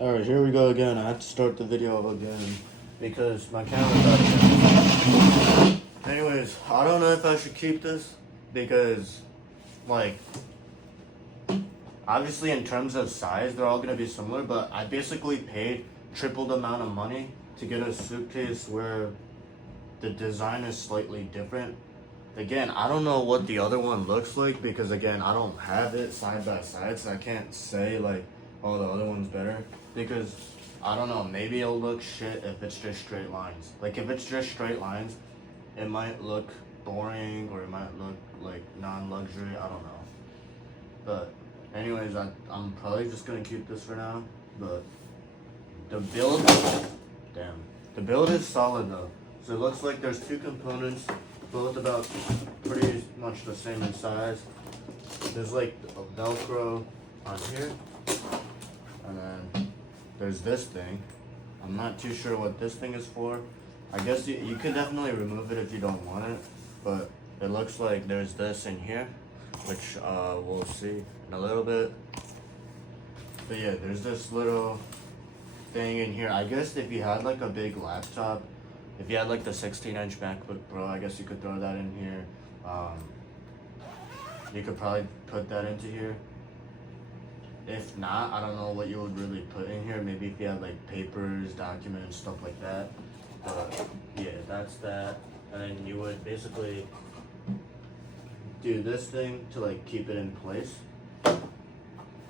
Alright, here we go again. I have to start the video again because my camera died. Anyways, I don't know if I should keep this because, like, obviously in terms of size, they're all going to be similar, but I basically paid triple the amount of money to get a suitcase where the design is slightly different. Again, I don't know what the other one looks like because, again, I don't have it side by side, so I can't say, like, oh, the other one's better. Because, I don't know, maybe it'll look shit if it's just straight lines. Like, if it's just straight lines, it might look boring or it might look, like, non-luxury. I don't know. But, anyways, I'm probably just gonna keep this for now. But, the build is solid, though. So, it looks like there's two components, both about pretty much the same in size. There's, like, a Velcro on here. And then there's this thing. I'm not too sure what this thing is for. I guess you could definitely remove it if you don't want it, but it looks like there's this in here, which we'll see in a little bit. But yeah, there's this little thing in here. I guess if you had like a big laptop, if you had like the 16-inch MacBook Pro, I guess you could throw that in here. You could probably put that into here. If not, I don't know what you would really put in here. Maybe if you had like papers, documents, stuff like that. But yeah, that's that. And then you would basically do this thing to like keep it in place.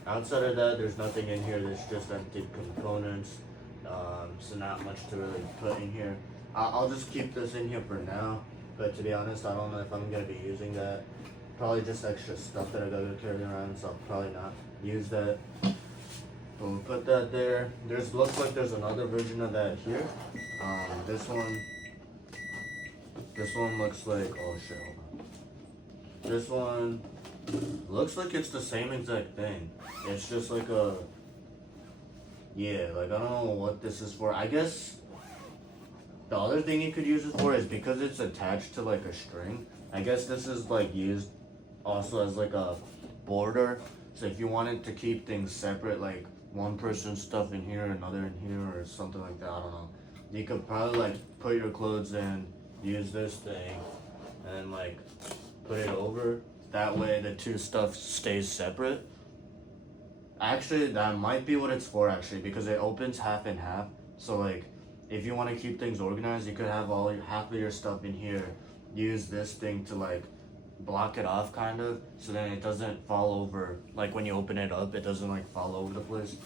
Outside of that, there's nothing in here. There's just empty components. So not much to really put in here. I'll just keep this in here for now. But to be honest, I don't know if I'm gonna be using that. Probably just extra stuff that I gotta carry around, so I'll probably not use that. But we'll put that there. Looks like there's another version of that here. This one looks like, oh shit, hold on. This one looks like it's the same exact thing. It's just like a, yeah, like I don't know what this is for. I guess the other thing you could use it for is because it's attached to like a string. I guess this is like used also as like a border. So if you wanted to keep things separate, like one person's stuff in here, another in here, or something like that, I don't know. You could probably like put your clothes in, use this thing, and then like put it over. That way the two stuff stays separate. Actually, that might be what it's for actually, because it opens half and half. So like, if you want to keep things organized, you could have half of your stuff in here. Use this thing to like block it off kind of, so then it doesn't fall over. Like when you open it up, it doesn't like fall over the place.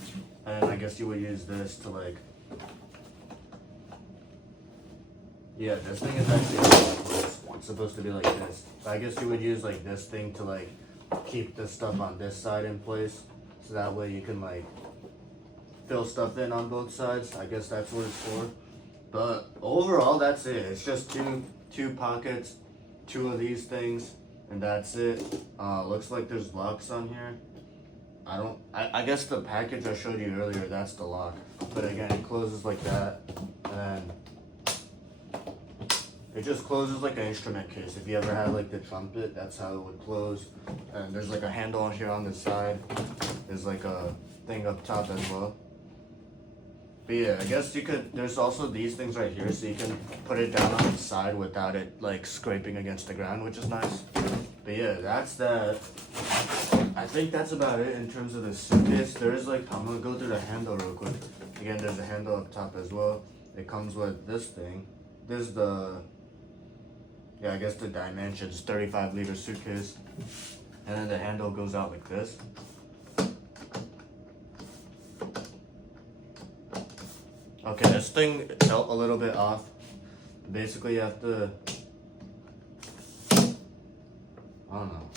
And I guess you would use this to like, yeah, this thing is actually it's supposed to be like this. So I guess you would use like this thing to like keep the stuff on this side in place, so that way you can like fill stuff in on both sides. I guess that's what it's for. But overall, that's it. It's just two pockets, two of these things, and that's it. Looks like there's locks on here. I guess the package I showed you earlier, that's the lock. But again, it closes like that, and it just closes like an instrument case. If you ever had like the trumpet, that's how it would close. And there's like a handle on here on the side. There's like a thing up top as well. But yeah, I guess you could, there's also these things right here, so you can put it down on the side without it like scraping against the ground, which is nice. But yeah, that's that. I think that's about it in terms of the suitcase. There is like, I'm gonna go through the handle real quick. Again, there's a handle up top as well. It comes with this thing. There's the, yeah, I guess the dimensions, 35-liter suitcase. And then the handle goes out like this. Okay, this thing felt a little bit off. Basically, you have to, I don't know.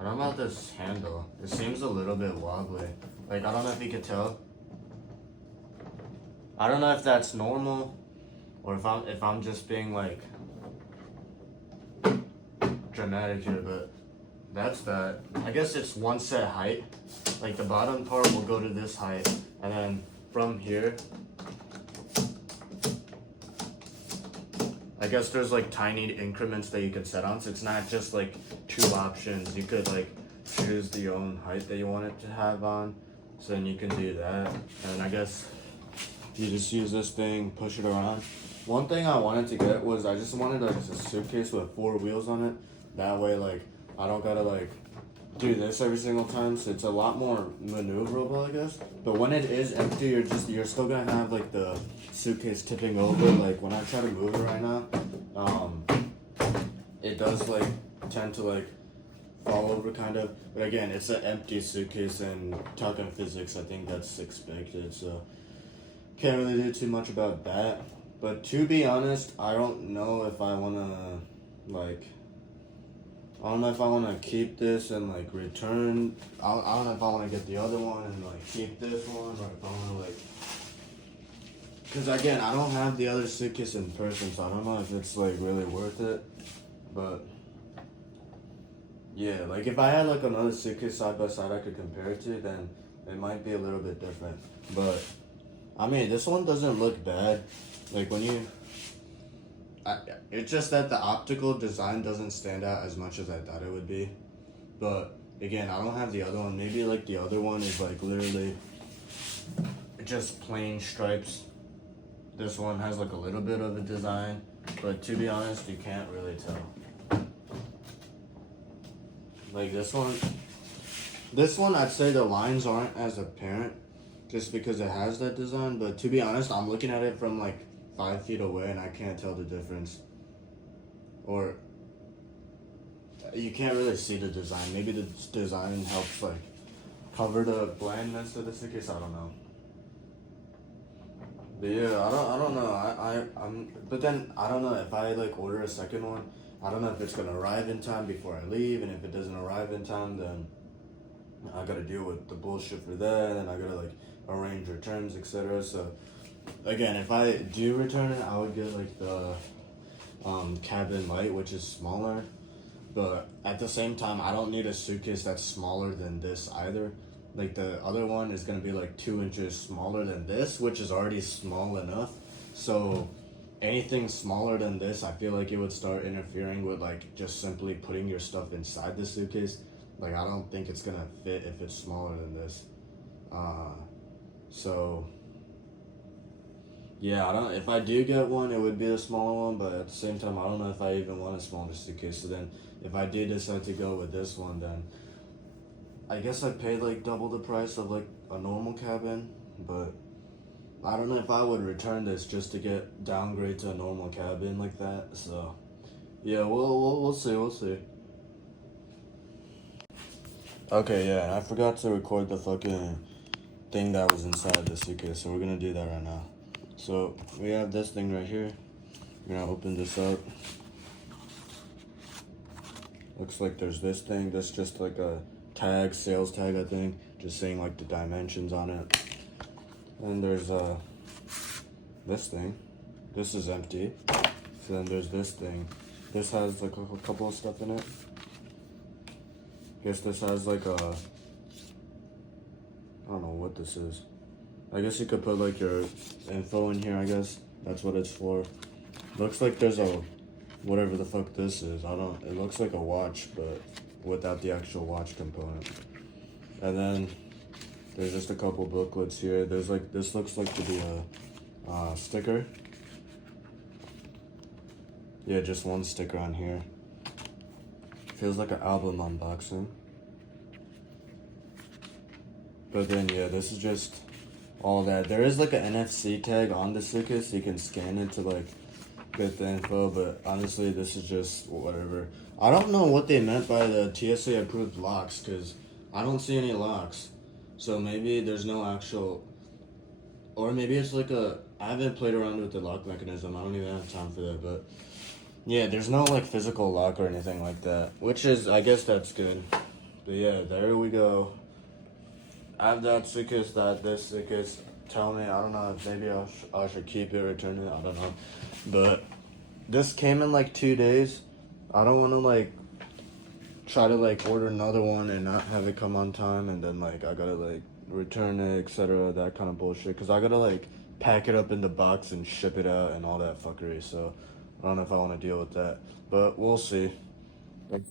I don't know about this handle. It seems a little bit wobbly. Like, I don't know if you could tell. I don't know if that's normal or if I'm just being like dramatic here, but that's that. I guess it's one set height. Like the bottom part will go to this height, and then from here, I guess there's like tiny increments that you can set on, so it's not just like two options. You could like choose the own height that you want it to have on. So then you can do that. And I guess you just use this thing, push it around. One thing I wanted to get was I just wanted like a suitcase with 4 wheels on it. That way, like, I don't gotta like do this every single time. So it's a lot more maneuverable, I guess. But when it is empty, you're still gonna have like the suitcase tipping over. Like when I try to move it right now, it does like tend to like fall over kind of. But again, it's an empty suitcase, and talking physics, I think that's expected. So can't really do too much about that. But to be honest, I don't know if I wanna like. I don't know if I want to keep this and like return. I don't know if I want to get the other one and like keep this one, or if I want to like. Because again, I don't have the other suitcase in person, so I don't know if it's like really worth it. But yeah, like if I had like another suitcase side by side I could compare it to, then it might be a little bit different. But I mean, this one doesn't look bad. Like when you. It's just that the optical design doesn't stand out as much as I thought it would be. But again, I don't have the other one. Maybe like the other one is like literally just plain stripes. This one has like a little bit of a design, but to be honest, you can't really tell. Like this one I'd say the lines aren't as apparent just because it has that design, but to be honest, I'm looking at it from like 5 feet away and I can't tell the difference. Or you can't really see the design. Maybe the design helps like cover the blandness of the suitcase. I don't know. But yeah, I don't know. I'm but then I don't know if I like order a second one. I don't know if it's gonna arrive in time before I leave, and if it doesn't arrive in time, then I gotta deal with the bullshit for that, and I gotta like arrange returns, etc. So again, if I do return it, I would get like the cabin light, which is smaller. But at the same time, I don't need a suitcase that's smaller than this either. Like the other one is gonna be like 2 inches smaller than this, which is already small enough. So anything smaller than this, I feel like it would start interfering with like just simply putting your stuff inside the suitcase. Like I don't think it's gonna fit if it's smaller than this. So yeah, I don't. If I do get one, it would be the smaller one. But at the same time, I don't know if I even want a smaller suitcase. So then, if I do decide to go with this one, then I guess I paid like double the price of like a normal cabin. But I don't know if I would return this just to get downgrade to a normal cabin like that. So yeah, we'll see. We'll see. Okay, yeah, and I forgot to record the fucking thing that was inside the suitcase. So we're gonna do that right now. So we have this thing right here. We're gonna open this up. Looks like there's this thing. That's just like a tag, sales tag, I think. Just saying like the dimensions on it. And there's this thing. This is empty. So then there's this thing. This has like a couple of stuff in it. Guess this has like a, I don't know what this is. I guess you could put like your info in here, I guess. That's what it's for. Looks like there's a, whatever the fuck this is. It looks like a watch, but without the actual watch component. And then there's just a couple booklets here. There's like, this looks like to be a sticker. Yeah, just one sticker on here. Feels like an album unboxing. But then yeah, this is just all that. There is like an NFC tag on the suitcase, so you can scan it to like get the info, but honestly this is just whatever. I don't know what they meant by the TSA approved locks, because I don't see any locks. So maybe there's no actual, or maybe it's like a, I haven't played around with the lock mechanism. I don't even have time for that, but yeah, there's no like physical lock or anything like that, which is, I guess that's good. But yeah, there we go. I have that suitcase, this suitcase. Tell me, I don't know, maybe I should keep it, return it, I don't know. But this came in like 2 days. I don't want to like try to like order another one and not have it come on time, and then like I gotta like return it, etc. That kind of bullshit. Because I gotta like pack it up in the box and ship it out and all that fuckery. So I don't know if I want to deal with that. But we'll see. Thanks.